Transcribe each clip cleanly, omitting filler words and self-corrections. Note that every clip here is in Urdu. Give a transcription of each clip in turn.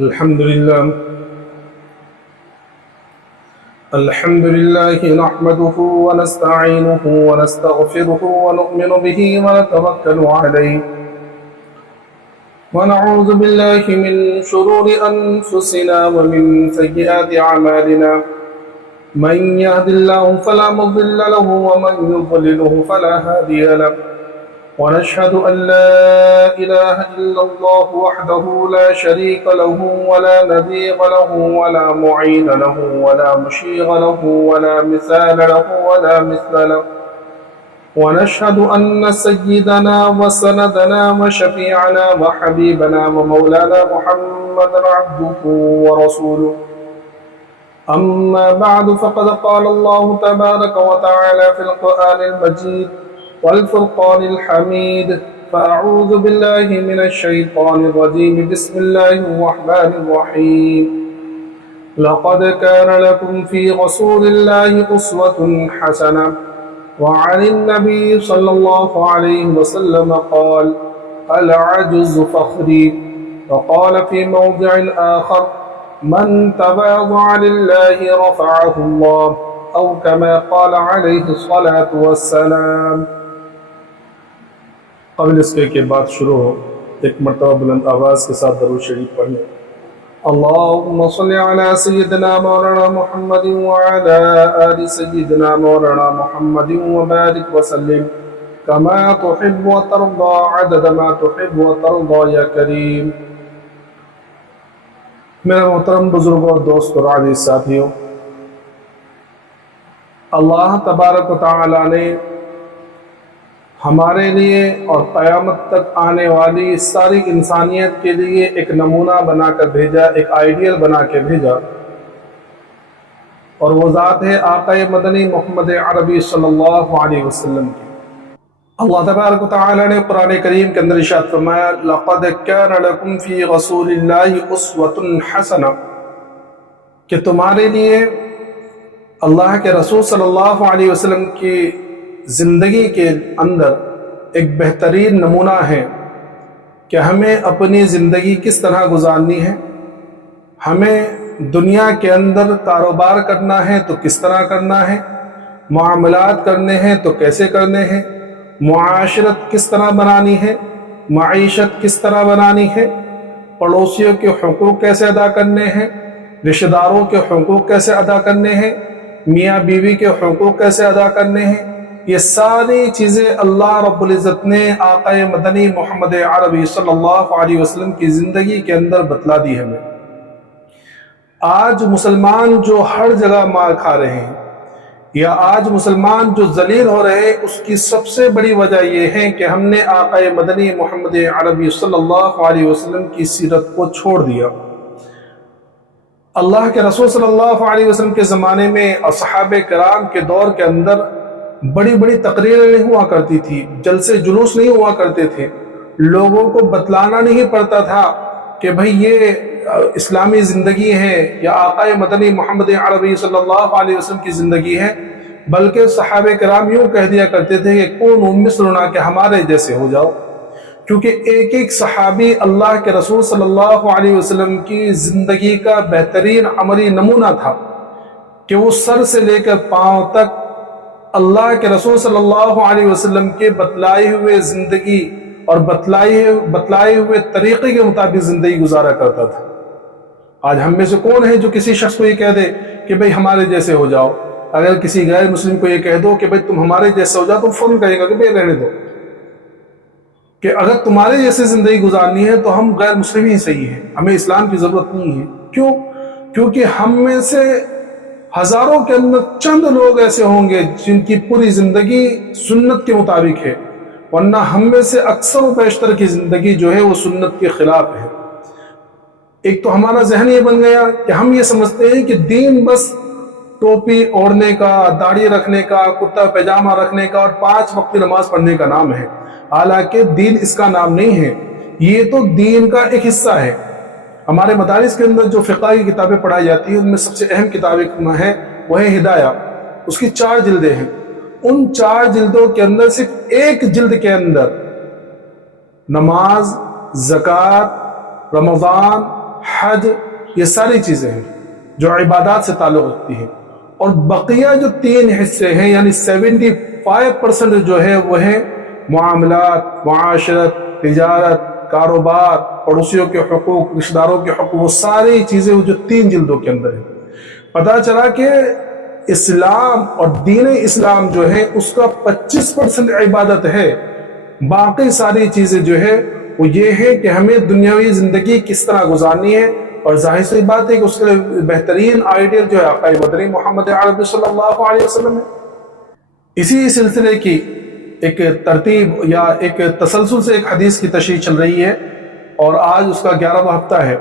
الحمد لله نحمده ونستعينه ونستغفره ونؤمن به ونتوكل عليه ونعوذ بالله من شرور أنفسنا ومن سيئات أعمالنا من يهد الله فلا مضل له ومن يضلله فلا هادي له ونشهد أن لا إله إلا الله وحده لا شريك له ولا نظير له ولا معين له ولا مشير له ولا مثال له ولا مثل له ونشهد أن سيدنا وسندنا وشفيعنا وحبيبنا ومولانا محمدا عبده ورسوله أما بعد فقد قال الله تبارك وتعالى في القرآن المجيد والفرقان الحميد فأعوذ بالله من الشيطان الرجيم بسم الله الرحمن الرحيم لقد كان لكم في رسول الله أسوة حسنة وعن النبي صلى الله عليه وسلم قال العجز فخري وقال في موضع آخر من تواضع لله رفعه الله أو كما قال عليه الصلاة والسلام. قبل اس کے بعد شروع ہو ایک مرتبہ بلند آواز کے ساتھ درود شریف پڑھیں. اللهم صل على سيدنا مولانا محمد وعلى آل سيدنا مولانا محمد وبارك وسلم كما تحب وترضى عدد ما تحب وترضى يا كريم. میرے محترم بزرگوں دوست اور عزیز ساتھیوں، اللہ تبارک و تعالی نے ہمارے لیے اور قیامت تک آنے والی ساری انسانیت کے لیے ایک نمونہ بنا کر بھیجا، ایک آئیڈیل بنا کے بھیجا، اور وہ ذات ہے آقا مدنی محمد عربی صلی اللہ علیہ وسلم کی. اللہ تبارک و تعالی نے قرآن کریم کے اندر ارشاد فرمایا لَقَدْ كَانَ لَكُمْ فِي رَسُولِ اللَّهِ أُسْوَةٌ حَسَنَةٌ، کہ تمہارے لیے اللہ کے رسول صلی اللہ علیہ وسلم کی زندگی کے اندر ایک بہترین نمونہ ہے کہ ہمیں اپنی زندگی کس طرح گزارنی ہے، ہمیں دنیا کے اندر کاروبار کرنا ہے تو کس طرح کرنا ہے، معاملات کرنے ہیں تو کیسے کرنے ہیں، معاشرت کس طرح بنانی ہے، معیشت کس طرح بنانی ہے، پڑوسیوں کے حقوق کیسے ادا کرنے ہیں، رشتہ داروں کے حقوق کیسے ادا کرنے ہیں، میاں بیوی کے حقوق کیسے ادا کرنے ہیں. یہ ساری چیزیں اللہ رب العزت نے آقا مدنی محمد عربی صلی اللہ علیہ وسلم کی زندگی کے اندر بتلا دی ہمیں. آج مسلمان جو ہر جگہ مار کھا رہے ہیں یا آج مسلمان جو ذلیل ہو رہے ہیں، اس کی سب سے بڑی وجہ یہ ہے کہ ہم نے آقا مدنی محمد عربی صلی اللہ علیہ وسلم کی سیرت کو چھوڑ دیا. اللہ کے رسول صلی اللہ علیہ وسلم کے زمانے میں اصحاب کرام کے دور کے اندر بڑی بڑی تقریریں نہیں ہوا کرتی تھی، جلسے جلوس نہیں ہوا کرتے تھے، لوگوں کو بتلانا نہیں پڑتا تھا کہ بھئی یہ اسلامی زندگی ہے یا آقا مدنی محمد عربی صلی اللہ علیہ وسلم کی زندگی ہے، بلکہ صحابہ کرام یوں کہہ دیا کرتے تھے کہ کونوا مثلنا، کہ ہمارے جیسے ہو جاؤ. کیونکہ ایک ایک صحابی اللہ کے رسول صلی اللہ علیہ وسلم کی زندگی کا بہترین عملی نمونہ تھا کہ وہ سر سے لے کر پاؤں تک اللہ کے رسول صلی اللہ علیہ وسلم کے بتلائے ہوئے زندگی اور بتلائے ہوئے طریقے کے مطابق زندگی گزارا کرتا تھا. آج ہم میں سے کون ہے جو کسی شخص کو یہ کہہ دے کہ بھئی ہمارے جیسے ہو جاؤ؟ اگر کسی غیر مسلم کو یہ کہہ دو کہ بھئی تم ہمارے جیسے ہو جاؤ، تو فوراً کہے گا کہ بھئی رہنے دو، کہ اگر تمہارے جیسے زندگی گزارنی ہے تو ہم غیر مسلم ہی صحیح ہیں، ہمیں اسلام کی ضرورت نہیں ہے. کیوں؟ کیونکہ ہم میں سے ہزاروں کے اندر چند لوگ ایسے ہوں گے جن کی پوری زندگی سنت کے مطابق ہے، ورنہ ہم میں سے اکثر و بیشتر کی زندگی جو ہے وہ سنت کے خلاف ہے. ایک تو ہمارا ذہن یہ بن گیا کہ ہم یہ سمجھتے ہیں کہ دین بس ٹوپی اوڑھنے کا، داڑھی رکھنے کا، کرتا پیجامہ رکھنے کا اور 5 وقت نماز پڑھنے کا نام ہے، حالانکہ دین اس کا نام نہیں ہے. یہ تو دین کا ایک حصہ ہے. ہمارے مدارس کے اندر جو فقہ کی کتابیں پڑھائی جاتی ہیں ان میں سب سے اہم کتابیں ہے وہ ہے ہدایہ. اس کی 4 جلدیں ہیں. ان 4 جلدوں کے اندر صرف ایک جلد کے اندر نماز، زکوٰۃ، رمضان، حج، یہ ساری چیزیں ہیں جو عبادات سے تعلق رکھتی ہیں. اور بقیہ جو 3 حصے ہیں یعنی 75% جو ہے وہ ہے معاملات، معاشرت، تجارت، کاروبار، پڑوسیوں کے حقوق، رشتہ داروں کے حقوق، وہ ساری چیزیں جو 3 جلدوں کے اندر ہیں. پتہ چلا کہ اسلام اور دین اسلام جو ہے اس کا 25% عبادت ہے. باقی ساری چیزیں جو ہے وہ یہ ہے کہ ہمیں دنیاوی زندگی کس طرح گزارنی ہے. اور ظاہر سی بات ہے کہ اس کے لیے بہترین آئیڈیل جو ہے آقا مدنی محمد عربی صلی اللہ علیہ وسلم ہے. اسی سلسلے کی ایک ترتیب یا ایک تسلسل سے ایک حدیث کی تشریح چل رہی ہے، اور آج اس کا 11واں ہفتہ ہے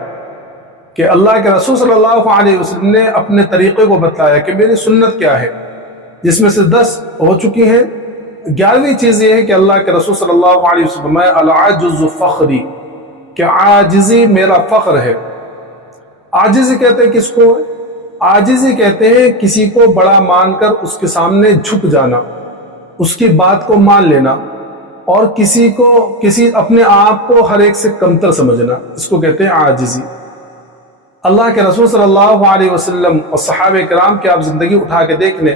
کہ اللہ کے رسول صلی اللہ علیہ وسلم نے اپنے طریقے کو بتلایا کہ میری سنت کیا ہے، جس میں سے 10 ہو چکی ہیں. 11ویں چیز یہ ہے کہ اللہ کے رسول صلی اللہ علیہ وسلم میں العجز فخری، کہ عاجزی میرا فخر ہے. عاجزی کہتے ہیں کس کو؟ عاجزی کہتے ہیں کسی کو بڑا مان کر اس کے سامنے جھک جانا، اس کی بات کو مان لینا، اور کسی اپنے آپ کو ہر ایک سے کمتر سمجھنا، اس کو کہتے ہیں عاجزی. اللہ کے رسول صلی اللہ علیہ وسلم اور صحابہ کرام کی آپ زندگی اٹھا کے دیکھ لیں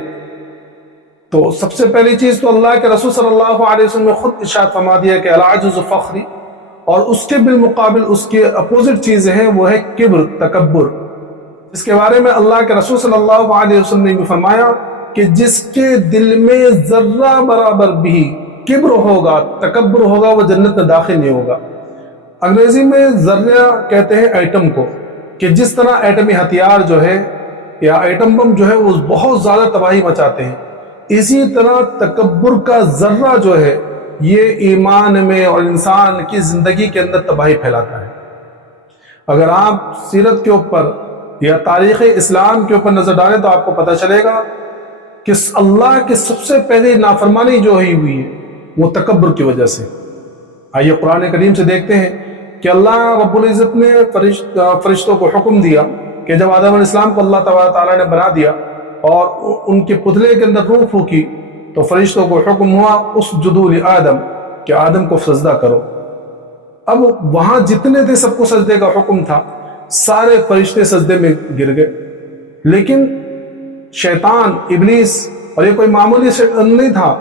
تو سب سے پہلی چیز تو اللہ کے رسول صلی اللہ علیہ وسلم نے خود ارشاد فرما دیا کہ العجز فخری، اور اس کے بالمقابل اس کے اپوزٹ چیز ہے وہ ہے کبر، تکبر. اس کے بارے میں اللہ کے رسول صلی اللہ علیہ وسلم نے بھی فرمایا کہ جس کے دل میں ذرہ برابر بھی کبر ہوگا، تکبر ہوگا، وہ جنت میں داخل نہیں ہوگا. انگریزی میں ذرہ کہتے ہیں ایٹم کو، کہ جس طرح ایٹمی ہتھیار جو ہے یا ایٹم بم جو ہے وہ بہت زیادہ تباہی مچاتے ہیں، اسی طرح تکبر کا ذرہ جو ہے یہ ایمان میں اور انسان کی زندگی کے اندر تباہی پھیلاتا ہے. اگر آپ سیرت کے اوپر یا تاریخ اسلام کے اوپر نظر ڈالیں تو آپ کو پتہ چلے گا کہ اللہ کی سب سے پہلے نافرمانی جو ہوئی ہے وہ تکبر کی وجہ سے. آئیے قرآن کریم سے دیکھتے ہیں کہ اللہ رب العزت نے فرشتوں کو حکم دیا کہ جب آدم علیہ السلام کو اللہ تعالیٰ نے بنا دیا اور ان کے پتلے کے اندر روح پھونکی تو فرشتوں کو حکم ہوا اسجدوا لآدم، کہ آدم کو سجدہ کرو. اب وہاں جتنے تھے سب کو سجدے کا حکم تھا، سارے فرشتے سجدے میں گر گئے، لیکن شیطان، ابلیس، اور یہ کوئی معمولی شیطان نہیں تھا.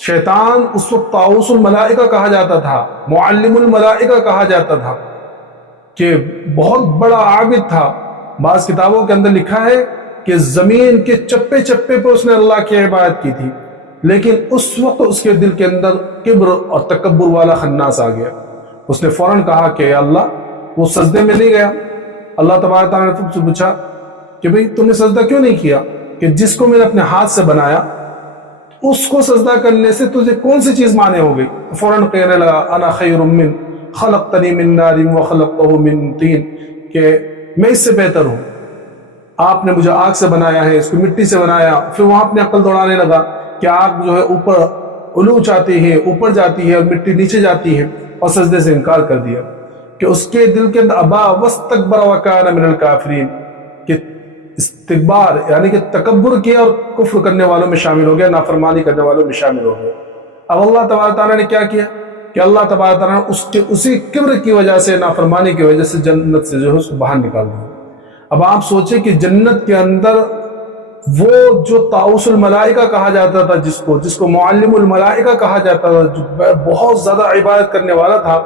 شیطان اس وقت طاؤوس الملائکہ کہا جاتا تھا، معلم الملائکہ کہا جاتا تھا، کہ بہت بڑا عابد تھا. بعض کتابوں کے اندر لکھا ہے کہ زمین کے چپے چپے پر اس نے اللہ کی عبادت کی تھی، لیکن اس وقت اس کے دل کے اندر کبر اور تکبر والا خناس آ گیا. اس نے فوراً کہا کہ یا اللہ، وہ سجدے میں نہیں گیا. اللہ تبارک تعالیٰ نے سے پوچھا کہ بھئی تم نے سجدہ کیوں نہیں کیا؟ کہ جس کو میں نے اپنے ہاتھ سے بنایا اس کو سجدہ کرنے سے تجھے کون سی چیز مانے ہو گئی؟ فوراً کہنے لگا انا خیر من خلقتنی من نار وخلقتہ من طین، کہ میں اس سے بہتر ہوں، آپ نے مجھے آگ سے بنایا ہے، اس کو مٹی سے بنایا. پھر وہاں اپنے عقل دوڑانے لگا کہ آگ جو ہے اوپر علو چاہتی ہے، اوپر جاتی ہے، اور مٹی نیچے جاتی ہے، اور سجدے سے انکار کر دیا. کہ اس کے دل کے اندر ابا واستکبر وکان من الکافرین، کہ استکبار یعنی کہ تکبر کیا اور کفر کرنے والوں میں شامل ہو گیا، نافرمانی کرنے والوں میں شامل ہو گیا. اب اللہ تبارک تعالیٰ نے کیا کیا کہ اللہ تبارک تعالیٰ نے اسی کبر کی وجہ سے، نافرمانی کی وجہ سے جنت سے جو ہے اس کو باہر نکال دیا. اب آپ سوچیں کہ جنت کے اندر وہ جو طاؤوس الملائکہ کہا جاتا تھا، جس کو معلم الملائکہ کہا جاتا تھا، جو بہت زیادہ عبادت کرنے والا تھا،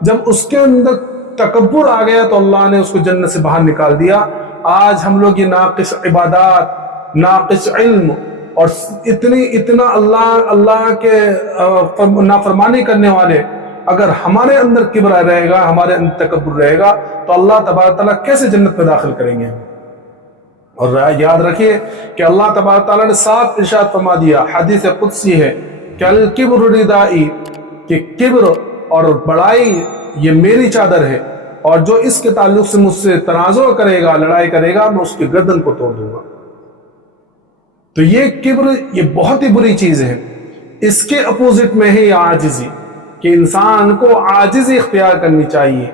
جب اس کے اندر تکبر آ گیا تو اللہ نے اس کو جنت سے باہر نکال دیا. آج ہم لوگ یہ ناقص عبادات، ناقص علم اور اتنا اللہ کے نافرمانی کرنے والے، اگر ہمارے اندر کبر رہے گا، ہمارے اندر تکبر رہے گا تو اللہ تبارک تعالیٰ کیسے جنت میں داخل کریں گے؟ اور یاد رکھیے کہ اللہ تبارک تعالیٰ نے صاف ارشاد فرما دیا، حدیث قدسی ہے کہ الکبر ردائی، کہ کبر اور بڑائی یہ میری چادر ہے، اور جو اس کے تعلق سے مجھ سے تنازع کرے گا، لڑائی کرے گا، میں اس کی گردن کو توڑ دوں گا. تو یہ کبر یہ بہت ہی بری چیز ہے. اس کے اپوزٹ میں ہے یہ عاجزی، کہ انسان کو عاجزی اختیار کرنی چاہیے،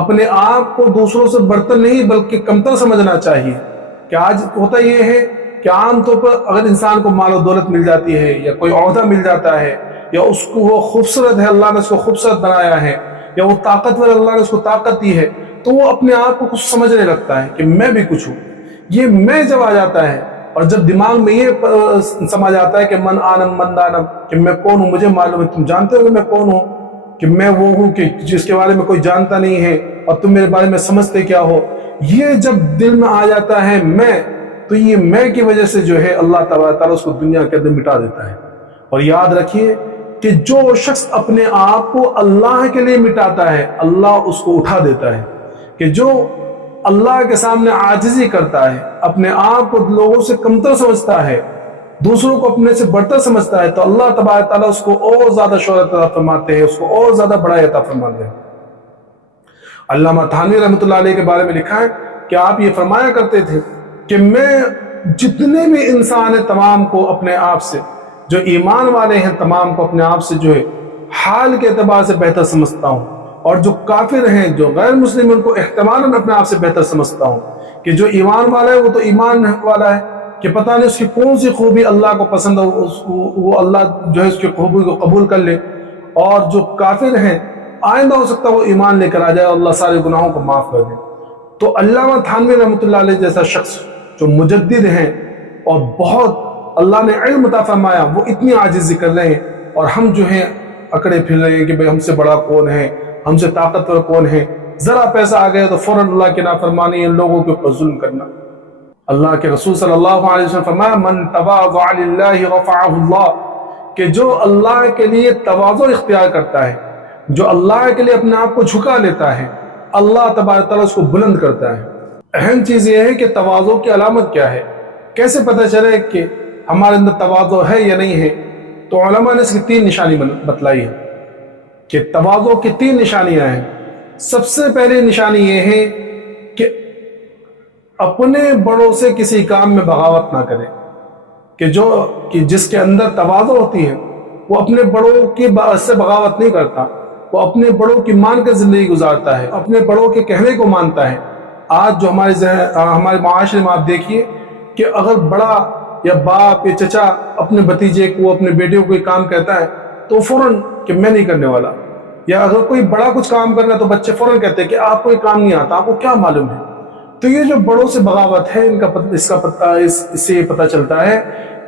اپنے آپ کو دوسروں سے برتر نہیں بلکہ کمتر سمجھنا چاہیے. کہ آج ہوتا یہ ہے کہ عام طور پر اگر انسان کو مال و دولت مل جاتی ہے، یا کوئی عہدہ مل جاتا ہے، یا وہ خوبصورت ہے، اللہ نے اس کو خوبصورت بنایا ہے، یا وہ طاقتور، اللہ نے اس کو طاقت دی ہے، تو وہ اپنے آپ کو کچھ سمجھنے لگتا ہے کہ میں بھی کچھ ہوں. یہ میں جب آ جاتا ہے اور جب دماغ میں یہ سمجھ آتا ہے کہ من آنم من دانم، کہ میں کون ہوں، مجھے معلوم ہے، تم جانتے ہو کہ میں کون ہوں، کہ میں وہ ہوں کہ جس کے بارے میں کوئی جانتا نہیں ہے اور تم میرے بارے میں سمجھتے کیا ہو. یہ جب دل میں آ جاتا ہے میں، تو یہ میں کی وجہ سے جو ہے اللہ تعالیٰ اس کو دنیا کے اندر مٹا دیتا ہے. اور یاد رکھیے کہ جو شخص اپنے آپ کو اللہ کے لیے مٹاتا ہے اللہ اس کو اٹھا دیتا ہے. کہ جو اللہ کے سامنے عاجزی کرتا ہے، اپنے آپ کو لوگوں سے کمتر سمجھتا ہے، دوسروں کو اپنے سے بڑھتر سمجھتا ہے، تو اللہ تبارک تعالیٰ اس کو اور زیادہ شہرت عطا فرماتے ہیں، اس کو اور زیادہ بڑائی عطا فرماتے ہیں. علامہ تھانوی رحمۃ اللہ علیہ کے بارے میں لکھا ہے کہ آپ یہ فرمایا کرتے تھے کہ میں جتنے بھی انسان ہیں تمام کو اپنے آپ سے، جو ایمان والے ہیں تمام کو اپنے آپ سے جو ہے حال کے اعتبار سے بہتر سمجھتا ہوں، اور جو کافر ہیں، جو غیر مسلم، ان کو احتمالاً اپنے آپ سے بہتر سمجھتا ہوں. کہ جو ایمان والا ہے وہ تو ایمان والا ہے کہ پتہ نہیں اس کی کون سی خوبی اللہ کو پسند ہو، وہ اللہ جو ہے اس کی خوبی کو قبول کر لے. اور جو کافر ہیں آئندہ ہو سکتا ہے وہ ایمان لے کر آ جائے اور اللہ سارے گناہوں کو معاف کر دے. تو علامہ تھانوی رحمۃ اللہ علیہ جیسا شخص جو مجدد ہیں اور بہت اللہ نے علم عطا فرمایا، وہ اتنی عاجزی کر رہے ہیں، اور ہم جو ہیں اکڑے پھر رہے ہیں کہ بھئی ہم سے بڑا کون ہے، ہم سے طاقتور کون ہے. ذرا پیسہ آ گیا تو فوراً اللہ کی نافرمانی، ان لوگوں کے اوپر ظلم کرنا. اللہ کے رسول صلی اللہ علیہ وسلم فرمایا من تواضع للہ رفعہ اللہ، کہ جو اللہ کے لیے تواضع اختیار کرتا ہے، جو اللہ کے لیے اپنے آپ کو جھکا لیتا ہے، اللہ تبارک تعالیٰ اس کو بلند کرتا ہے. اہم چیز یہ ہے کہ تواضع کی علامت کیا ہے، کیسے پتہ چلے کہ ہمارے اندر تواضع ہے یا نہیں ہے. تو علماء نے اس کی 3 نشانی بتلائی ہے کہ تواضع کی 3 نشانیاں ہیں. سب سے پہلی نشانی یہ ہے کہ اپنے بڑوں سے کسی کام میں بغاوت نہ کرے. کہ جس کے اندر تواضع ہوتی ہے وہ اپنے بڑوں کی سے بغاوت نہیں کرتا، وہ اپنے بڑوں کی مان کر زندگی گزارتا ہے، اپنے بڑوں کے کہنے کو مانتا ہے. آج جو ہمارے معاشرے میں آپ دیکھیے کہ اگر بڑا یا باپ یا چچا اپنے بھتیجے کو، اپنے بیٹے کو کوئی کام کہتا ہے تو فوراً کہ میں نہیں کرنے والا، یا اگر کوئی بڑا کچھ کام کرنا ہے تو بچے فوراً کہتے ہیں کہ آپ کو یہ کام نہیں آتا، آپ کو کیا معلوم ہے. تو یہ جو بڑوں سے بغاوت ہے، اس سے یہ پتہ چلتا ہے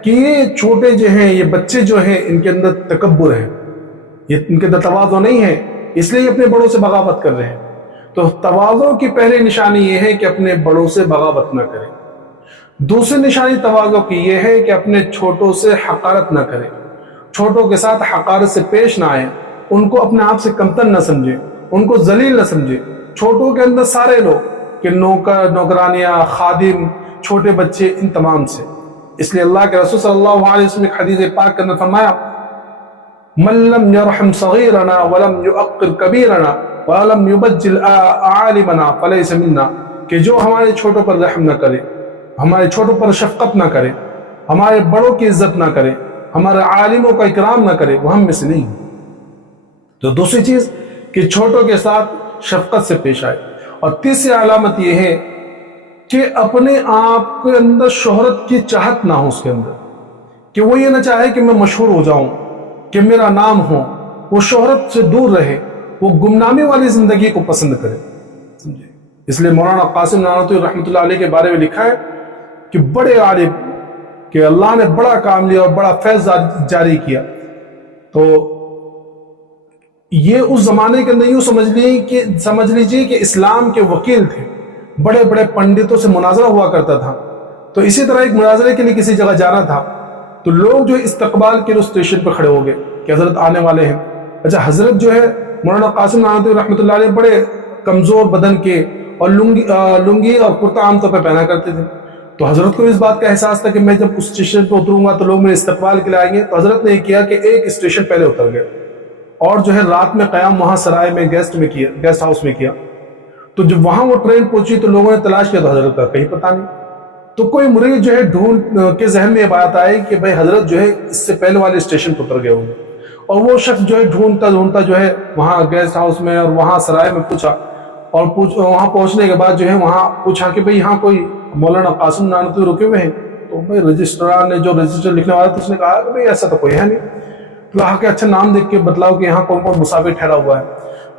کہ یہ چھوٹے جو ہیں، یہ بچے جو ہیں، ان کے اندر تکبر ہے، یہ ان کے اندر تواضع نہیں ہے، اس لیے یہ اپنے بڑوں سے بغاوت کر رہے ہیں. تو تواضع کی پہلی نشانی یہ ہے کہ اپنے بڑوں سے بغاوت نہ کریں. دوسری نشانی تواضع کی یہ ہے کہ اپنے چھوٹوں سے حقارت نہ کریں، چھوٹوں کے ساتھ حقارت سے پیش نہ آئیں، ان کو اپنے آپ سے کمتر نہ سمجھیں، ان کو ذلیل نہ سمجھیں. چھوٹوں کے اندر سارے لوگ کہ نوکر، نوکرانیاں، خادم، چھوٹے بچے، ان تمام سے. اس لیے اللہ کے رسول صلی اللہ علیہ وسلم نے حدیث پاک کے اندر فرمایا من لم يرحم صغيرنا ولم يؤقر كبيرنا ولم يبجل عالمنا فليس منا، کہ جو ہمارے چھوٹوں پر رحم نہ کرے، ہمارے چھوٹوں پر شفقت نہ کرے، ہمارے بڑوں کی عزت نہ کرے، ہمارے عالموں کا اکرام نہ کرے، وہ ہم میں سے نہیں. تو دوسری چیز کہ چھوٹوں کے ساتھ شفقت سے پیش آئے. اور تیسری علامت یہ ہے کہ اپنے آپ کے اندر شہرت کی چاہت نہ ہو، اس کے اندر کہ وہ یہ نہ چاہے کہ میں مشہور ہو جاؤں، کہ میرا نام ہو. وہ شہرت سے دور رہے، وہ گمنامی والی زندگی کو پسند کرے. اس لیے مولانا قاسم نانوتوی رحمۃ اللہ علیہ کے بارے میں لکھا ہے کہ بڑے عالم کہ اللہ نے بڑا کام لیا اور بڑا فیض جاری کیا. تو یہ اس زمانے کے اندر یوں سمجھ لیجیے کہ اسلام کے وکیل تھے، بڑے بڑے پنڈتوں سے مناظرہ ہوا کرتا تھا. تو اسی طرح ایک مناظرے کے لیے کسی جگہ جانا تھا، تو لوگ جو استقبال کے لیے اسٹیشن پہ کھڑے ہو گئے کہ حضرت آنے والے ہیں. اچھا، حضرت جو ہے مولانا قاسم نانوتوی رحمۃ اللہ علیہ بڑے کمزور بدن کے اور لنگی اور کرتا عام طور پہ پہنا کرتے تھے. تو حضرت کو اس بات کا احساس تھا کہ میں جب اس اسٹیشن پہ اتروں گا تو لوگ میرے استقبال کے لیے آئیں گے. تو حضرت نے یہ کیا کہ ایک اسٹیشن پہلے اتر گئے اور جو ہے رات میں قیام وہاں سرائے میں گیسٹ ہاؤس میں کیا. تو جب وہاں وہ ٹرین پہنچی تو لوگوں نے تلاش کیا تو حضرت کا کہیں پتہ نہیں. تو کوئی مرید جو ہے ڈھونڈ کے ذہن میں یہ بات آئی کہ بھائی حضرت جو ہے اس سے پہلے والے اسٹیشن پر اتر گئے ہوں گے. اور وہ شخص جو ہے ڈھونڈتا جو ہے وہاں گیسٹ ہاؤس میں اور وہاں سرائے میں پوچھا، اور وہاں پہنچنے کے بعد جو ہے وہاں پوچھا کہ بھئی یہاں کوئی مولانا قاسم نانوتوی رکے ہوئے ہیں. تو بھائی رجسٹرار نے، جو رجسٹر لکھنے والا تھا، اس نے کہا کہ بھئی ایسا تو کوئی ہے نہیں. تو کہا کہ اچھا نام دیکھ کے بتلاؤ کہ یہاں کون کون مسافر ٹھہرا ہوا ہے.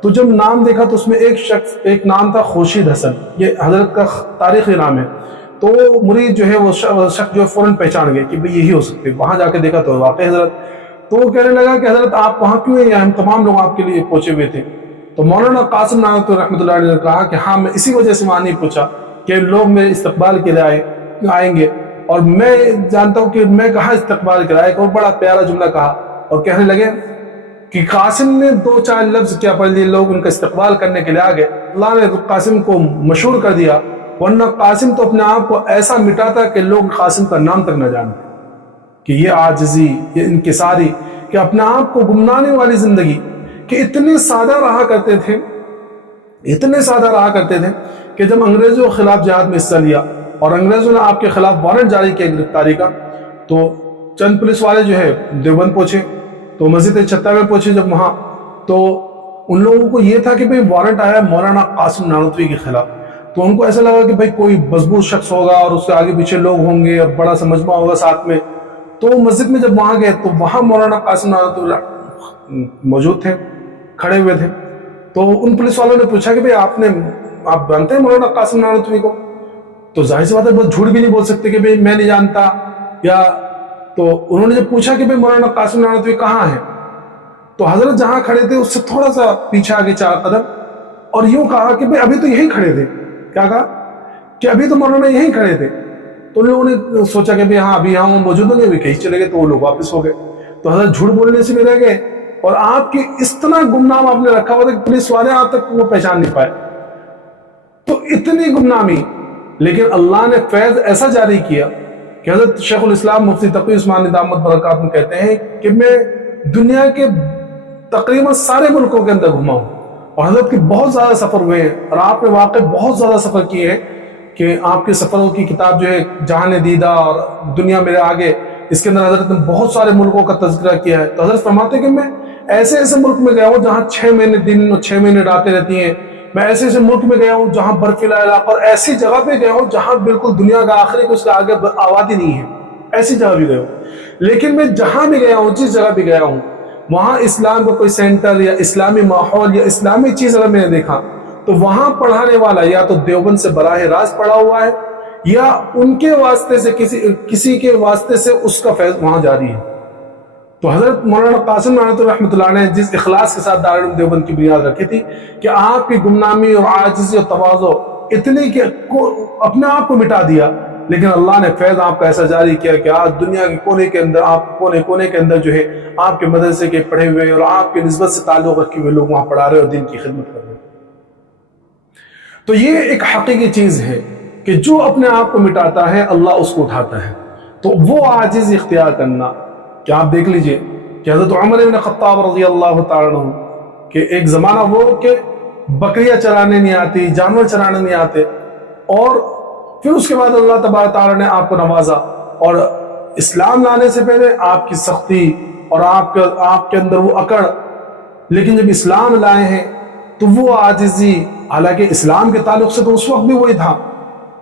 تو جب نام دیکھا تو اس میں ایک نام تھا خورشید حسن، یہ حضرت کا تاریخی نام ہے. تو مرید جو ہے وہ شخص جو ہے فوراً پہچان گئے کہ بھئی یہی ہو سکتے. وہاں جا کے دیکھا تو واقعی حضرت. تو وہ کہنے لگا کہ حضرت آپ وہاں کیوں ہیں؟ ہم تمام لوگ آپ کے لیے پہنچے ہوئے تھے. تو مولانا قاسم نانوتوی رحمۃ اللہ علیہ نے کہا کہ ہاں، میں اسی وجہ سے وہاں نہیں پوچھا کہ لوگ میرے استقبال کے لیے آئیں گے، اور میں جانتا ہوں کہ میں کہاں استقبال کرا. ایک اور بڑا پیارا جملہ کہا اور کہنے لگے کہ قاسم نے 2-4 لفظ کیا پڑھ لیے، لوگ ان کا استقبال کرنے کے لیے آ گئے. اللہ نے قاسم کو مشہور کر دیا، ورنہ قاسم تو اپنے آپ کو ایسا مٹاتا کہ لوگ قاسم کا نام تک نہ جانتے. کہ یہ عاجزی، یہ انکساری، کہ اپنے آپ کو گمنانے والی زندگی، کہ اتنے سادہ رہا کرتے تھے، اتنے سادہ رہا کرتے تھے کہ جب انگریزوں کے خلاف جہاد میں حصہ لیا اور انگریزوں نے آپ کے خلاف وارنٹ جاری کیا گرفتاری کا، تو چند پولیس والے جو ہے دیوبند پہنچے، تو مسجد چھتہ میں پہنچے. جب وہاں تو ان لوگوں کو یہ تھا کہ بھئی وارنٹ آیا مولانا قاسم نانوتوی کے خلاف. تو ان کو ایسا لگا کہ بھئی کوئی مضبوط شخص ہوگا اور اس کے آگے پیچھے لوگ ہوں گے اور بڑا سا مجمع ہوگا ساتھ میں. تو مسجد میں جب وہاں گئے تو وہاں مولانا قاسم نانوتوی موجود تھے، کھڑے ہوئے تھے. تو ان پولیس والوں نے پوچھا کہ بھئی آپ جانتے ہیں مولانا قاسم نانوتوی کو؟ تو ظاہر سی بات ہے بہت جھوٹ بھی نہیں بول سکتے کہ بھئی میں نہیں جانتا. یا تو انہوں نے جب پوچھا کہ بھئی مولانا قاسم نانوتوی کہاں ہے، تو حضرت جہاں کھڑے تھے اس سے تھوڑا سا پیچھے آگے 4 قدم، اور یوں کہا کہ بھئی ابھی تو یہیں کھڑے تھے. کیا کہا؟ کہ ابھی تو مولانا یہیں کھڑے تھے. تو ان لوگوں نے سوچا کہ بھئی ہاں ابھی یہاں موجود ہوں گے، بھی کہیں چلے گئے. تو وہ لوگ واپس ہو گئے. تو حضرت جھوٹ بولنے سے بھی رہ گئے، اور آپ کی اس طرح گمنام آپ نے رکھا ہوا تھا کہ پولیس والے آپ تک وہ پہچان نہیں پائے. تو اتنی گمنامی، لیکن اللہ نے فیض ایسا جاری کیا کہ حضرت شیخ الاسلام مفتی تقی عثمانی دامت برکاتہ کہتے ہیں کہ میں دنیا کے تقریباً سارے ملکوں کے اندر گھما ہوں، اور حضرت کے بہت زیادہ سفر ہوئے ہیں، اور آپ نے واقع بہت زیادہ سفر کیے ہیں کہ آپ کے سفروں کی کتاب جو ہے جہان دیدہ اور دنیا میرے آگے، اس کے اندر حضرت نے بہت سارے ملکوں کا تذکرہ کیا ہے. تو حضرت فرماتے ہیں کہ میں ایسے ایسے ملک میں گیا ہوں جہاں 6 مہینے دن اور 6 مہینے راتیں رہتی ہیں. میں ایسے ایسے ملک میں گیا ہوں جہاں برفیلا علاقہ، اور ایسی جگہ پہ گیا ہوں جہاں بالکل دنیا کا آخری کچھ آگے آبادی نہیں ہے. ایسی جگہ بھی گیا ہوں. لیکن میں جہاں بھی گیا ہوں، جس جگہ بھی گیا ہوں، وہاں اسلام کا کوئی سینٹر یا اسلامی ماحول یا اسلامی چیز اگر میں نے دیکھا تو وہاں پڑھانے والا یا تو دیوبند سے براہ راست پڑھا ہوا ہے، یا ان کے واسطے سے کسی کے واسطے سے اس کا فیض وہاں جاری ہے. تو حضرت مولانا قاسم نانوتوی رحمۃ اللہ نے جس اخلاص کے ساتھ دارالعلوم دیوبند کی بنیاد رکھی تھی کہ آپ کی گمنامی اور عاجزی اور تواضع اتنی کہ اپنے آپ کو مٹا دیا، لیکن اللہ نے فیض آپ کا ایسا جاری کیا کہ آج دنیا کے کونے کے اندر، آپ کونے کے اندر جو ہے آپ کے مدرسے کے پڑھے ہوئے اور آپ کے نسبت سے تعلق رکھے ہوئے لوگ وہاں پڑھا رہے اور دین کی خدمت کر رہے. تو یہ ایک حقیقی چیز ہے کہ جو اپنے آپ کو مٹاتا ہے اللہ اس کو اٹھاتا ہے. تو وہ عاجز اختیار کرنا کہ آپ دیکھ لیجئے کہ حضرت عمر بن خطاب رضی اللہ تعالیٰ عنہ کہ ایک زمانہ وہ کہ بکریاں چرانے نہیں آتی، جانور چرانے نہیں آتے، اور پھر اس کے بعد اللہ تبارک تعالیٰ نے آپ کو نوازا، اور اسلام لانے سے پہلے آپ کی سختی اور آپ کے اندر وہ اکڑ، لیکن جب اسلام لائے ہیں تو وہ عاجزی، حالانکہ اسلام کے تعلق سے تو اس وقت بھی وہی تھا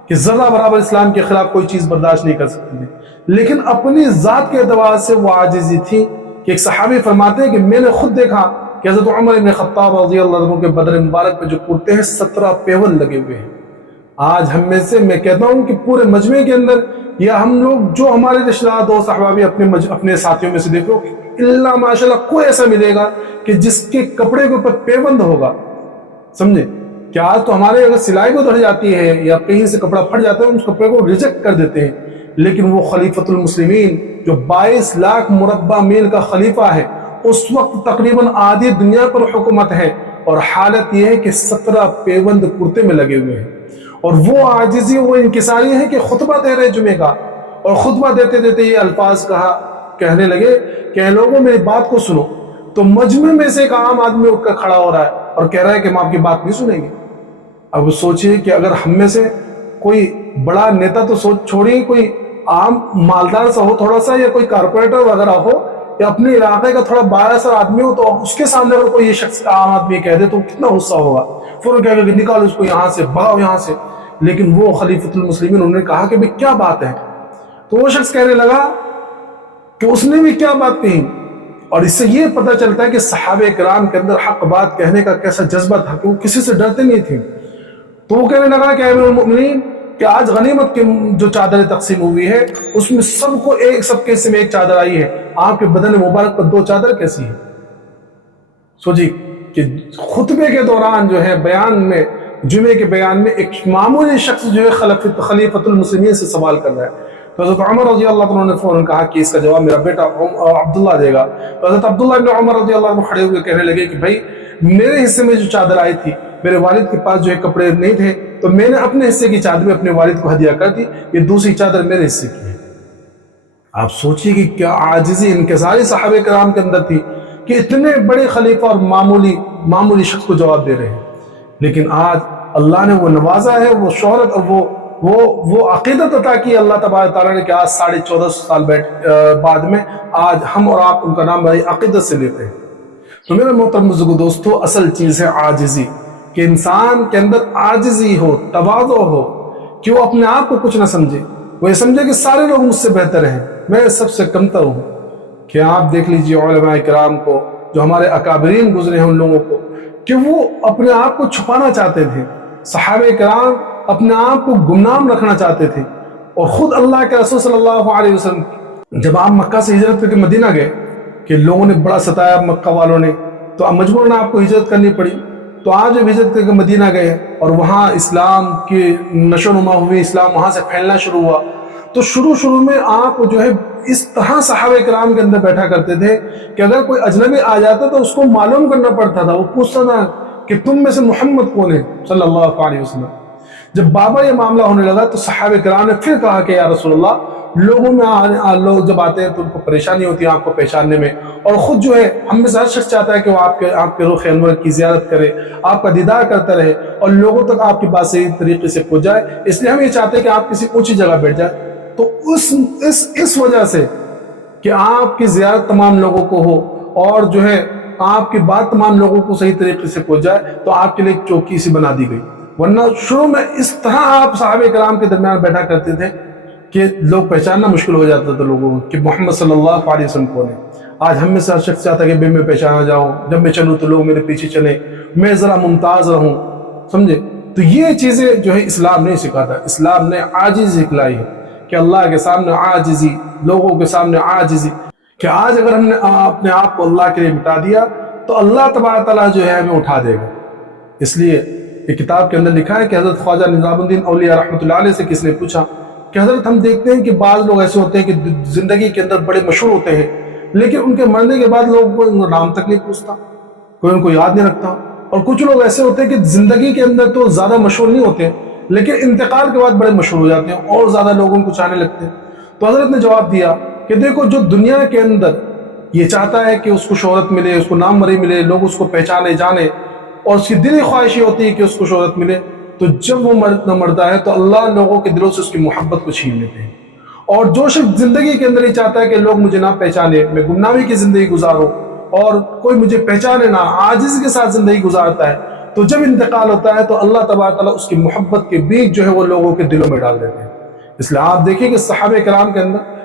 کہ ذرہ برابر اسلام کے خلاف کوئی چیز برداشت نہیں کر سکتی تھی، لیکن اپنی ذات کے اعتبار سے وہ عاجزی تھی کہ ایک صحابی فرماتے ہیں کہ میں نے خود دیکھا کہ حضرت عمر بن خطاب رضی اللہ عنہ کے بدن مبارک پہ جو کرتے ہیں 17 پیون لگے ہوئے ہیں. آج ہم میں سے میں کہتا ہوں کہ پورے مجمع کے اندر یا ہم لوگ جو ہمارے رشتہ دار دوست احبابی اپنے ساتھیوں میں سے دیکھو، اللہ ماشاءاللہ کوئی ایسا ملے گا کہ جس کے کپڑے کے اوپر پیوند ہوگا. سمجھے کہ آج تو ہمارے اگر سلائی کو دھڑ جاتی ہے یا کہیں سے کپڑا پھٹ جاتا ہے اس کپڑے کو ریجیکٹ کر دیتے ہیں، لیکن وہ خلیفۃ المسلمین جو 22 لاکھ مربع میل کا خلیفہ ہے، اس وقت تقریباً آدھی دنیا پر حکومت ہے، اور حالت یہ ہے کہ 17 پیوند کرتے میں لگے ہوئے ہیں. اور وہ عاجزی، وہ انکساری ہے کہ خطبہ دے رہے جمعے کا، اور خطبہ دیتے دیتے یہ الفاظ کہنے لگے کہ اے لوگوں میری بات کو سنو. تو مجمع میں سے ایک عام آدمی اٹھ کر کھڑا ہو رہا ہے اور کہہ رہا ہے کہ ہم آپ کی بات نہیں سنیں گے. اب سوچئے کہ اگر ہم میں سے کوئی بڑا نیتا تو چھوڑیے، کوئی عام مالدار سا ہو تھوڑا سا، یا کوئی کارپوریٹر وغیرہ ہو، یا اپنے علاقے کا تھوڑا بڑا سا آدمی ہو، تو اس کے سامنے اگر کوئی یہ شخص عام آدمی کہہ دے تو کتنا غصہ ہوگا، فوراً کہے گا کہ نکال اس کو یہاں سے، بھگاؤ یہاں سے. لیکن وہ خلیفۃ المسلمین انہوں نے کہا کہ بھئی کیا بات ہے؟ تو وہ شخص کہنے لگا کہ اس نے بھی کیا بات کہی اور اس سے یہ پتہ چلتا ہے کہ صحابہ کرام کے اندر حق بات کہنے کا کیسا جذبہ تھا کہ وہ کسی سے ڈرتے نہیں تھے. تو وہ کہنے لگا کہ امیر المؤمنین کہ آج غنیمت کی جو چادریں تقسیم ہوئی ہے اس میں سب کے حصے میں ایک چادر آئی ہے, آپ کے بدن مبارک پر 2 چادر کیسی ہے؟ سوچی کہ خطبے کے دوران جو ہے بیان میں, جمعے کے بیان میں ایک معمولی شخص جو ہے خلیفۃ المسلمین سے سوال کر رہا ہے. تو حضرت عمر رضی اللہ عنہ نے فوراً کہا کہ اس کا جواب میرا بیٹا عبداللہ دے گا. تو حضرت عبداللہ بن عمر رضی اللہ عنہ کھڑے ہوئے کہنے لگے کہ بھائی میرے حصے میں جو چادر آئی تھی, میرے والد کے پاس جو ہے کپڑے نہیں تھے تو میں نے اپنے حصے کی چادر میں اپنے والد کو ہدیہ کر دی, یہ دوسری چادر میرے حصے کی ہے. آپ سوچئے کہ کیا عاجزی انکساری صحابہ کرام کے اندر تھی کہ اتنے بڑے خلیفہ اور معمولی شخص کو جواب دے رہے ہیں. لیکن آج اللہ نے وہ نوازا ہے, وہ شہرت اور وہ عقیدت عطا کی اللہ تبارک تعالیٰ نے کہ آج 14.5 سال بعد میں آج ہم اور آپ ان کا نام بڑی عقیدت سے لیتے ہیں. تو میرے محترم بزرگو دوستو, اصل چیز ہے عاجزی, کہ انسان کے اندر عاجزی ہو, تواضع ہو, کہ وہ اپنے آپ کو کچھ نہ سمجھے, وہ یہ سمجھے کہ سارے لوگ مجھ سے بہتر ہیں, میں سب سے کمتر ہوں. کہ آپ دیکھ لیجئے علماء کرام کو, جو ہمارے اکابرین گزرے ہیں ان لوگوں کو, کہ وہ اپنے آپ کو چھپانا چاہتے تھے. صحابہ کرام اپنے آپ کو گمنام رکھنا چاہتے تھے, اور خود اللہ کے رسول صلی اللہ علیہ وسلم جب آپ مکہ سے ہجرت کر کے مدینہ گئے کہ لوگوں نے بڑا ستایا مکہ والوں نے, تو اب مجبوراً آپ کو ہجرت کرنی پڑی. تو آج جب ہجرت کر کے مدینہ گئے اور وہاں اسلام کی نشو و نما ہوئی, اسلام وہاں سے پھیلنا شروع ہوا, تو شروع میں آپ جو ہے اس طرح صحابہ کرام کے اندر بیٹھا کرتے تھے کہ اگر کوئی اجنبی آ جاتا تو اس کو معلوم کرنا پڑتا تھا, وہ پوچھتا تھا کہ تم میں سے محمد کون ہے صلی اللہ علیہ وسلم. جب بابا یہ معاملہ ہونے لگا تو صحابہ کرام نے پھر کہا کہ یا رسول اللہ, لوگوں میں لوگ جب آتے ہیں تو ان کو پریشانی ہوتی ہے آپ کو پہچاننے میں, اور خود جو ہے ہم میں سے ہر شخص چاہتا ہے کہ وہ آپ کے رخ انور کی زیارت کرے, آپ کا دیدار کرتا رہے اور لوگوں تک آپ کی بات صحیح طریقے سے پہنچ جائے. اس لیے ہم یہ چاہتے ہیں کہ آپ کسی اونچی جگہ بیٹھ جائے. تو اس وجہ سے کہ آپ کی زیارت تمام لوگوں کو ہو اور جو ہے آپ کی بات تمام لوگوں کو صحیح طریقے سے پہنچ جائے, تو آپ کے لیے ایک چوکی سی بنا دی گئی. ورنہ شروع میں اس طرح آپ صحابہ کرام کے درمیان بیٹھا کرتے تھے کہ لوگ پہچاننا مشکل ہو جاتا تھا لوگوں کو کہ محمد صلی اللہ علیہ وسلم کون ہے. آج ہم میں سے ہر شخص چاہتا ہے کہ میں پہچانا جاؤں, جب میں چلوں تو لوگ میرے پیچھے چلیں, میں ذرا ممتاز رہوں, سمجھے. تو یہ چیزیں جو ہے اسلام نہیں سکھاتا. اسلام نے عاجزی سکھلائی ہے کہ اللہ کے سامنے عاجزی, لوگوں کے سامنے عاجزی, کہ آج اگر ہم نے اپنے آپ کو اللہ کے لیے مٹا دیا تو اللہ تبارک تعالیٰ جو ہے ہمیں اٹھا دے گا. اس لیے ایک کتاب کے اندر لکھا ہے کہ حضرت خواجہ نظام الدین اولیاء رحمۃ اللہ علیہ سے کس نے پوچھا کہ حضرت ہم دیکھتے ہیں کہ بعض لوگ ایسے ہوتے ہیں کہ زندگی کے اندر بڑے مشہور ہوتے ہیں, لیکن ان کے مرنے کے بعد لوگوں کو ان کا نام تک نہیں پوچھتا, کوئی ان کو یاد نہیں رکھتا. اور کچھ لوگ ایسے ہوتے ہیں کہ زندگی کے اندر تو زیادہ مشہور نہیں ہوتے, لیکن انتقال کے بعد بڑے مشہور ہو جاتے ہیں اور زیادہ لوگوں کو چاہنے لگتے ہیں. تو حضرت نے جواب دیا کہ دیکھو, جو دنیا کے اندر یہ چاہتا ہے کہ اس کو شہرت ملے, اس کو نام بری ملے, لوگ اس کو پہچانے جانے, اور اس کی دلی خواہش یہ ہوتی ہے کہ اس کو شہرت ملے, تو جب وہ مرتا ہے تو اللہ لوگوں کے دلوں سے اس کی محبت کو چھین لیتے ہیں. اور جو شخص زندگی کے اندر ہی چاہتا ہے کہ لوگ مجھے نہ پہچانے, میں گمنامی کی زندگی گزاروں اور کوئی مجھے پہچانے نہ, عاجزی کے ساتھ زندگی گزارتا ہے, تو جب انتقال ہوتا ہے تو اللہ تبارک تعالیٰ اس کی محبت کے بیج جو ہے وہ لوگوں کے دلوں میں ڈال دیتے ہیں. اس لیے آپ دیکھیں کہ صحابہ کرام کے اندر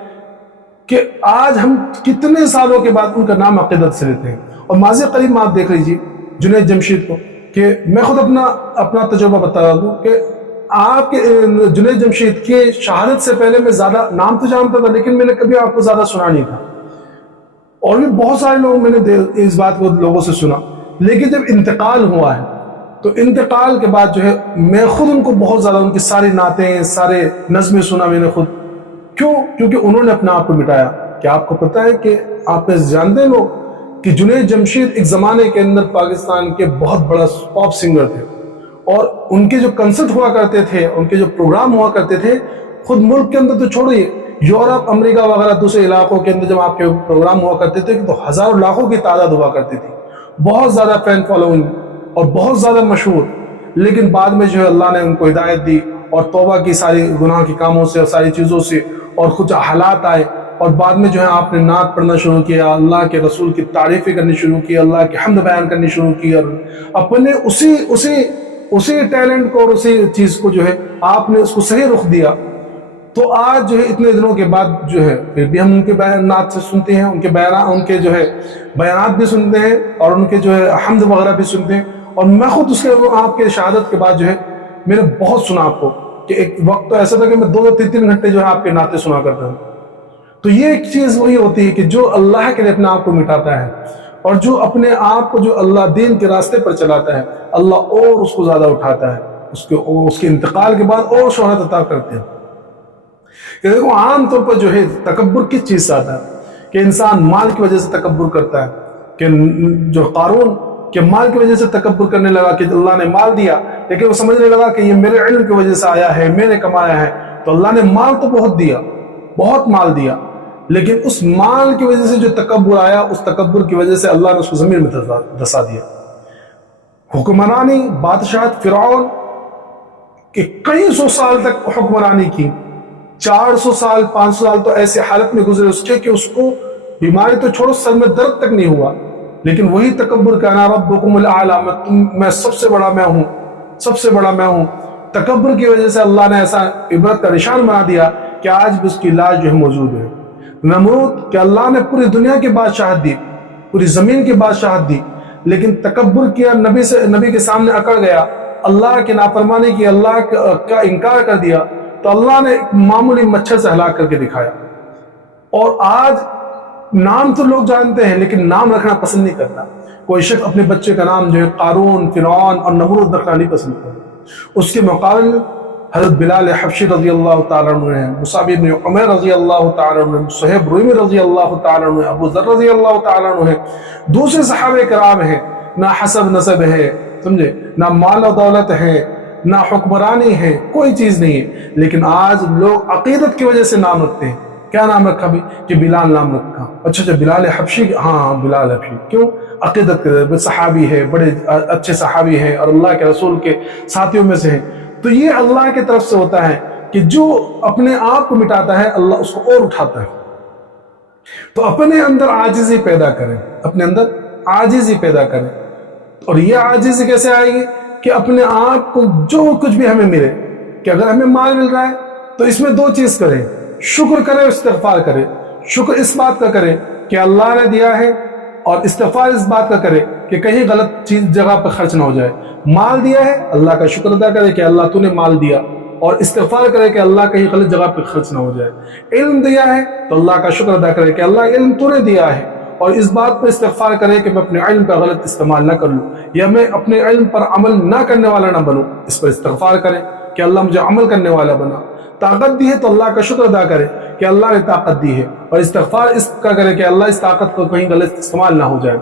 کہ آج ہم کتنے سالوں کے بعد ان کا نام عقیدت سے لیتے ہیں. اور ماضی قریب میں آپ دیکھ لیجیے جنید جمشید کو, کہ میں خود اپنا تجربہ بتا رہا ہوں کہ آپ کے جنید جمشید کی شہادت سے پہلے میں زیادہ نام تو جانتا تھا, لیکن میں نے کبھی آپ کو زیادہ سنا نہیں تھا. اور بھی بہت سارے لوگ میں نے اس بات کو لوگوں سے سنا, لیکن جب انتقال ہوا ہے تو انتقال کے بعد جو ہے میں خود ان کو بہت زیادہ, ان کی ساری نعتیں, سارے نظمیں سنا میں نے خود. کیوں؟ کیونکہ انہوں نے اپنا آپ کو مٹایا. کیا آپ کو پتا ہے کہ آپ نے جانتے ہیں لوگ کہ جنید جمشید ایک زمانے کے اندر پاکستان کے بہت بڑا پاپ سنگر تھے, اور ان کے جو کنسرٹ ہوا کرتے تھے, ان کے جو پروگرام ہوا کرتے تھے, خود ملک کے اندر تو چھوڑیے, یورپ, امریکہ وغیرہ دوسرے علاقوں کے اندر جب آپ کے پروگرام ہوا کرتے تھے تو ہزاروں لاکھوں کی تعداد ہوا کرتی تھی, بہت زیادہ فین فالوئنگ اور بہت زیادہ مشہور. لیکن بعد میں جو ہے اللہ نے ان کو ہدایت دی اور توبہ کی, ساری گناہ کے کاموں سے اور ساری چیزوں سے, اور کچھ حالات آئے, اور بعد میں جو ہے آپ نے نعت پڑھنا شروع کیا, اللہ کے رسول کی تعریفیں کرنی شروع کی, اللہ کی حمد بیان کرنی شروع کی, اور اپنے اسی ٹیلنٹ کو اور اسی چیز کو جو ہے آپ نے اس کو صحیح رخ دیا. تو آج جو ہے اتنے دنوں کے بعد جو ہے پھر بھی ہم ان کے بیانات سے سنتے ہیں، ان کے جو ہے بیانات بھی سنتے ہیں، اور ان کے جو ہے حمد وغیرہ بھی سنتے ہیں. اور میں خود اس کے آپ کے شہادت کے بعد جو ہے میں نے بہت سنا آپ کو، کہ ایک وقت تو ایسا تھا کہ میں 2-3 گھنٹے جو ہے آپ کے نعتیں سنا کرتا ہوں. تو یہ ایک چیز وہی ہوتی ہے کہ جو اللہ کے لیے اپنے آپ کو مٹاتا ہے، اور جو اپنے آپ کو جو اللہ دین کے راستے پر چلاتا ہے، اللہ اور اس کو زیادہ اٹھاتا ہے، اس کے انتقال کے بعد اور شہرت عطا کرتے ہیں. کہ دیکھو عام طور پر جو ہے تکبر کس چیز سے آتا ہے؟ کہ انسان مال کی وجہ سے تکبر کرتا ہے. کہ جو قارون کہ مال کی وجہ سے تکبر کرنے لگا کہ اللہ نے مال دیا، لیکن وہ سمجھنے لگا کہ یہ میرے علم کی وجہ سے آیا ہے، میں نے کمایا ہے. تو اللہ نے مال تو بہت دیا، بہت مال دیا، لیکن اس مال کی وجہ سے جو تکبر آیا، اس تکبر کی وجہ سے اللہ نے اس کو زمین میں دھسا دیا. حکمرانی، بادشاہت، فرعون کہ کئی سو سال تک حکمرانی کی، 400 سال 500 سال تو ایسے حالت میں گزرے اس کے کہ اس کو بیماری تو چھوڑو، سر میں درد تک نہیں ہوا. لیکن وہی تکبر کا انا ربکم الاعلی، میں سب سے بڑا میں ہوں، سب سے بڑا میں ہوں. تکبر کی وجہ سے اللہ نے ایسا عبرت کا نشان بنا دیا کہ آج بھی اس کی لاش جو ہے موجود ہے. نمرود کہ اللہ نے پوری دنیا کی بادشاہت دی، پوری زمین کی بادشاہت دی، لیکن تکبر کیا، نبی کے سامنے اکڑ گیا، اللہ کی نافرمانی کی، اللہ کا انکار کر دیا، تو اللہ نے ایک معمولی مچھر سے ہلاک کر کے دکھایا. اور آج نام تو لوگ جانتے ہیں لیکن نام رکھنا پسند نہیں کرتا. کوئی شخص اپنے بچے کا نام جو ہے قارون، فرعون اور نمرود رکھنا نہیں پسند کرتا. اس کے مقابل حضرت بلال حبشی رضی اللہ تعالیٰ عنہ ہیں، مصعب بن عمیر رضی اللہ تعالیٰ عنہ ہیں، صہیب رومی رضی اللہ تعالیٰ عنہ ہیں، ابو ذر رضی اللہ تعالیٰ عنہ ہیں، دوسرے صحابہ کرام ہیں. نہ حسب نسب ہے، سمجھے، نہ مال و دولت ہے، نہ حکمرانی ہے، کوئی چیز نہیں ہے. لیکن آج لوگ عقیدت کی وجہ سے نام رکھتے ہیں. کیا نام رکھا بھی؟ کہ بلال نام رکھا. اچھا بلال حبشی، ہاں بلال حبشی. کیوں؟ عقیدت کے صحابی ہے، بڑے اچھے صحابی ہیں اور اللہ کے رسول کے ساتھیوں میں سے ہیں. تو یہ اللہ کی طرف سے ہوتا ہے کہ جو اپنے آپ کو مٹاتا ہے اللہ اس کو اور اٹھاتا ہے. تو اپنے اندر عاجزی پیدا کریں، اپنے اندر عاجزی پیدا کریں. اور یہ عاجزی کیسے آئے گی؟ کہ اپنے آپ کو جو کچھ بھی ہمیں ملے، کہ اگر ہمیں مال مل رہا ہے تو اس میں 2 چیز کریں، شکر کریں، استغفار کریں. شکر اس بات کا کریں کہ اللہ نے دیا ہے، اور استغفار اس بات کا کرے کہ کہیں غلط چیز جگہ پر خرچ نہ ہو جائے. مال دیا ہے، اللہ کا شکر ادا کرے کہ اللہ تو نے مال دیا، اور استغفار کرے کہ اللہ کہیں غلط جگہ پر خرچ نہ ہو جائے. علم دیا ہے تو اللہ کا شکر ادا کرے کہ اللہ علم تو نے دیا ہے، اور اس بات پر استغفار کرے کہ میں اپنے علم کا غلط استعمال نہ کر لوں، یا میں اپنے علم پر عمل نہ کرنے والا نہ بنوں. اس پر استغفار کرے کہ اللہ مجھے عمل کرنے والا بنا. طاقت دی ہے تو اللہ کا شکر ادا کرے کہ اللہ نے طاقت دی ہے، اور استغفار اس کا کرے کہ اللہ اس طاقت کو کہیں غلط استعمال نہ ہو جائے.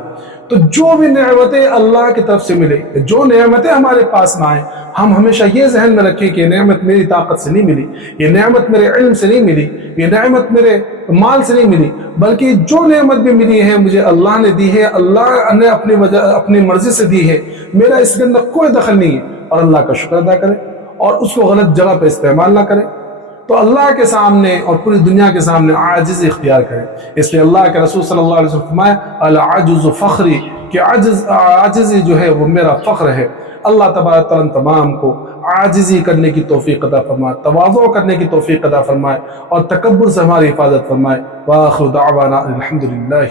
تو جو بھی نعمتیں اللہ کی طرف سے ملے، جو نعمتیں ہمارے پاس نہ آئیں، ہم ہمیشہ یہ ذہن میں رکھیں کہ یہ نعمت میری طاقت سے نہیں ملی، یہ نعمت میرے علم سے نہیں ملی، یہ نعمت میرے مال سے نہیں ملی، بلکہ جو نعمت بھی ملی ہے مجھے اللہ نے دی ہے، اللہ نے اپنی مرضی سے دی ہے، میرا اس کے اندر کوئی دخل نہیں ہے. اور اللہ کا شکر ادا کرے اور اس کو غلط جگہ پہ استعمال نہ کرے. تو اللہ کے سامنے اور پوری دنیا کے سامنے عاجزی اختیار کرے. اس لیے اللہ کے رسول صلی اللہ علیہ وسلم فرمایا العجز فخری، کہ عاجزی جو ہے وہ میرا فخر ہے. اللہ تبارک تعالیٰ تمام کو عاجزی کرنے کی توفیق عطا فرمائے، تواضع کرنے کی توفیق عطا فرمائے، اور تکبر سے ہماری حفاظت فرمائے. وآخر دعوانا الحمدللہ.